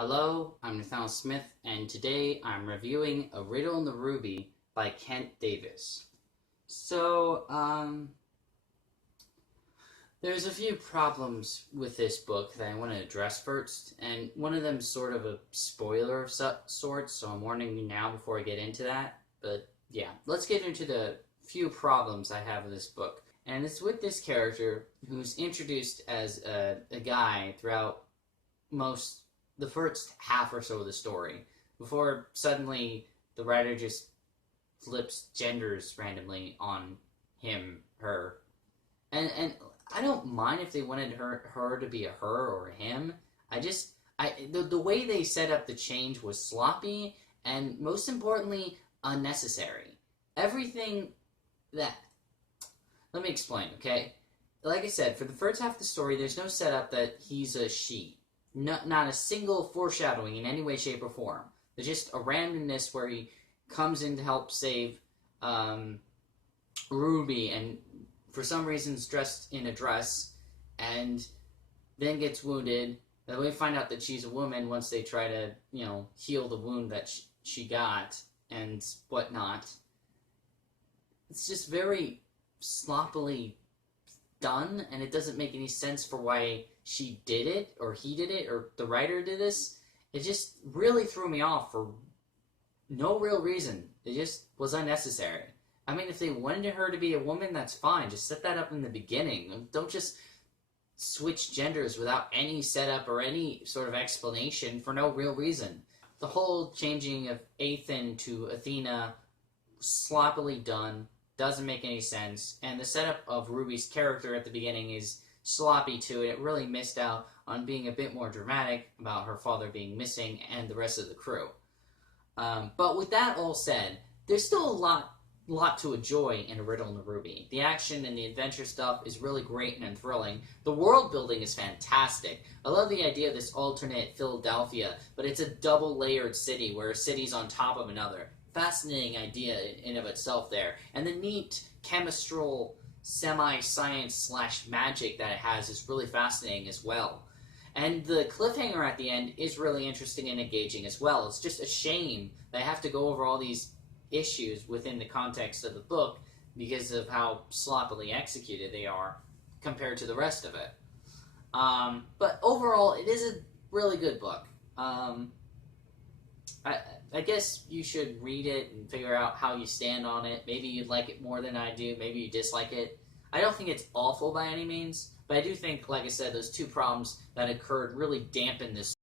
Hello, I'm Nathaniel Smith, and today I'm reviewing A Riddle in the Ruby by Kent Davis. There's a few problems with this book that I want to address first, and one of them is sort of a spoiler of sorts, so I'm warning you now before I get into that. But yeah, let's get into the few problems I have with this book. And it's with this character who's introduced as a guy throughout the first half or so of the story, before suddenly the writer just flips genders randomly on him, her. And I don't mind if they wanted her to be a her or a him. The way they set up the change was sloppy and, most importantly, unnecessary. Everything that... Let me explain, okay? Like I said, for the first half of the story, there's no setup that he's a she. Not a single foreshadowing in any way, shape, or form. There's just a randomness where he comes in to help save Ruby, and for some reason is dressed in a dress, and then gets wounded. Then we find out that she's a woman once they try to, heal the wound that she got, and whatnot. It's just very sloppily done, and it doesn't make any sense for why she did it, or he did it, or the writer did this. It just really threw me off for no real reason. It just was unnecessary. I mean, if they wanted her to be a woman, that's fine. Just set that up in the beginning. Don't just switch genders without any setup or any sort of explanation for no real reason. The whole changing of Athen to Athena, sloppily done, doesn't make any sense, and the setup of Ruby's character at the beginning is sloppy too. It really missed out on being a bit more dramatic about her father being missing and the rest of the crew. But with that all said, there's still a lot to enjoy in A Riddle in the Ruby. The action and the adventure stuff is really great and thrilling. The world building is fantastic. I love the idea of this alternate Philadelphia, but it's a double-layered city where a city's on top of another. Fascinating idea in of itself there. And the neat chemistral semi-science / magic that it has is really fascinating as well. And the cliffhanger at the end is really interesting and engaging as well. It's just a shame that I have to go over all these issues within the context of the book because of how sloppily executed they are compared to the rest of it. But overall, it is a really good book. I guess you should read it and figure out how you stand on it. Maybe you'd like it more than I do. Maybe you dislike it. I don't think it's awful by any means, but I do think, like I said, those two problems that occurred really dampened this